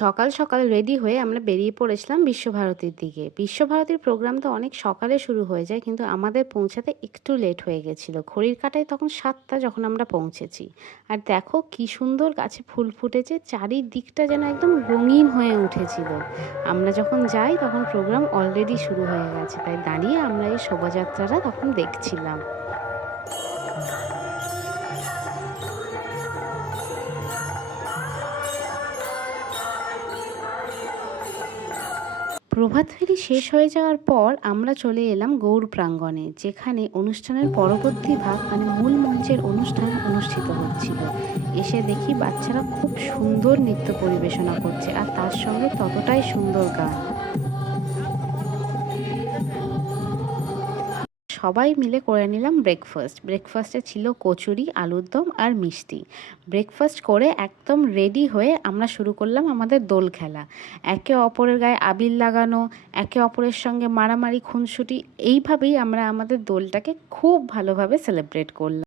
সকাল সকাল রেডি হয়ে আমরা বেরিয়ে পড়েছিলাম বিশ্বভারতীর দিকে। বিশ্বভারতীর প্রোগ্রাম তো অনেক সকালে শুরু হয়ে যায়, কিন্তু আমাদের পৌঁছাতে একটু লেট হয়ে গেছিলো। ঘড়ির কাঁটায় তখন 7টা যখন আমরা পৌঁছেছি। আর দেখো কি সুন্দর গাছে ফুল ফুটেছে, চারিদিকটা যেন একদম রঙিন হয়ে উঠেছিল। আমরা যখন যাই তখন প্রোগ্রাম অলরেডি শুরু হয়ে গেছে, তাই দাঁড়িয়ে আমরা এই শোভাযাত্রাটা তখন দেখছিলাম। প্রভাত ফেরি শেষ হয়ে যাওয়ার পর আমরা চলে এলাম গৌড় প্রাঙ্গণে, যেখানে অনুষ্ঠানের পরবর্তী ভাগ মানে মূল মঞ্চের অনুষ্ঠান অনুষ্ঠিত হচ্ছিল। এসে দেখি বাচ্চারা খুব সুন্দর নৃত্য পরিবেশনা করছে, আর তার সঙ্গে ততটাই সুন্দর গান। সবাই মিলে করে নিলাম ব্রেকফাস্ট। ব্রেকফাস্টে ছিল কচুরি, আলুর দম আর মিষ্টি। ব্রেকফাস্ট করে একদম রেডি হয়ে আমরা শুরু করলাম আমাদের দোল খেলা। একে অপরের গায়ে আবির লাগানো, একে অপরের সঙ্গে মারামারি, খুনসুটি, এইভাবেই আমরা আমাদের দোলটাকে খুব ভালোভাবে সেলিব্রেট করলাম।